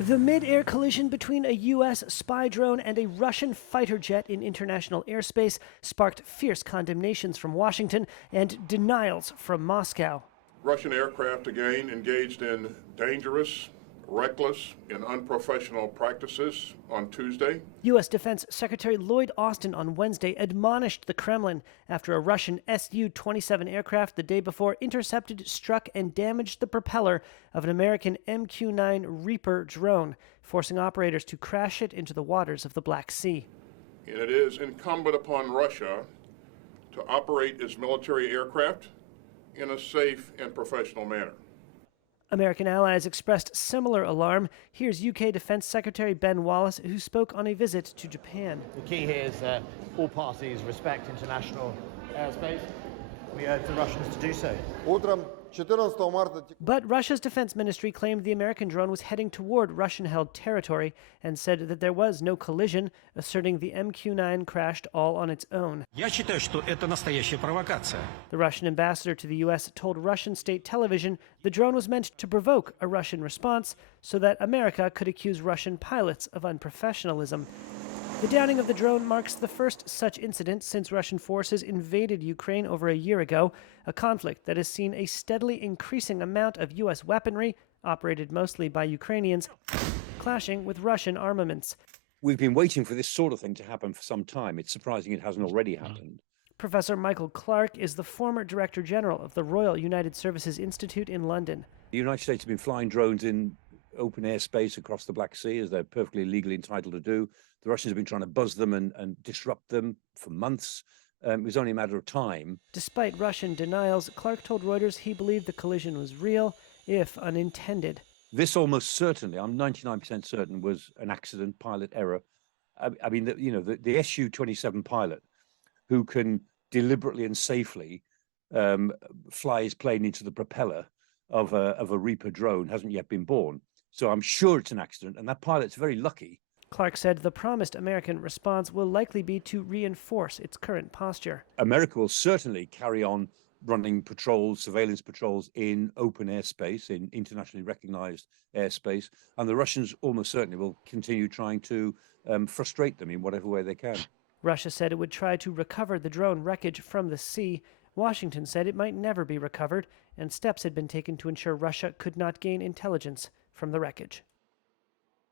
The mid-air collision between a U.S. spy drone and a Russian fighter jet in international airspace sparked fierce condemnations from Washington and denials from Moscow. Russian aircraft again engaged in dangerous, reckless, and unprofessional practices on Tuesday. U.S. Defense Secretary Lloyd Austin on Wednesday admonished the Kremlin after a Russian Su-27 aircraft the day before intercepted, struck, and damaged the propeller of an American MQ-9 Reaper drone, forcing operators to crash it into the waters of the Black Sea. And it is incumbent upon Russia to operate its military aircraft in a safe and professional manner. American allies expressed similar alarm. Here's UK Defense Secretary Ben Wallace, who spoke on a visit to Japan. The key here is that all parties respect international airspace. We urge the Russians to do so. But Russia's defense ministry claimed the American drone was heading toward Russian-held territory and said that there was no collision, asserting the MQ-9 crashed all on its own. Я считаю, что это настоящая провокация. The Russian ambassador to the U.S. told Russian state television the drone was meant to provoke a Russian response so that America could accuse Russian pilots of unprofessionalism. The downing of the drone marks the first such incident since Russian forces invaded Ukraine over a year ago, a conflict that has seen a steadily increasing amount of U.S. weaponry, operated mostly by Ukrainians, clashing with Russian armaments. We've been waiting for this sort of thing to happen for some time. It's surprising it hasn't already happened. Professor Michael Clark is the former Director General of the Royal United Services Institute in London. The United States have been flying drones in open airspace across the Black Sea, as they're perfectly legally entitled to do. The Russians have been trying to buzz them and disrupt them for months. It was only a matter of time. Despite Russian denials, Clark told Reuters he believed the collision was real, if unintended. This almost certainly, I'm 99% certain, was an accident, pilot error. I mean, the Su-27 pilot who can deliberately and safely fly his plane into the propeller of a Reaper drone hasn't yet been born. So I'm sure it's an accident, and that pilot's very lucky. Clark said the promised American response will likely be to reinforce its current posture. America will certainly carry on running patrols, surveillance patrols in open airspace, in internationally recognized airspace, and the Russians almost certainly will continue trying to frustrate them in whatever way they can. Russia said it would try to recover the drone wreckage from the sea. Washington said it might never be recovered, and steps had been taken to ensure Russia could not gain intelligence from the wreckage.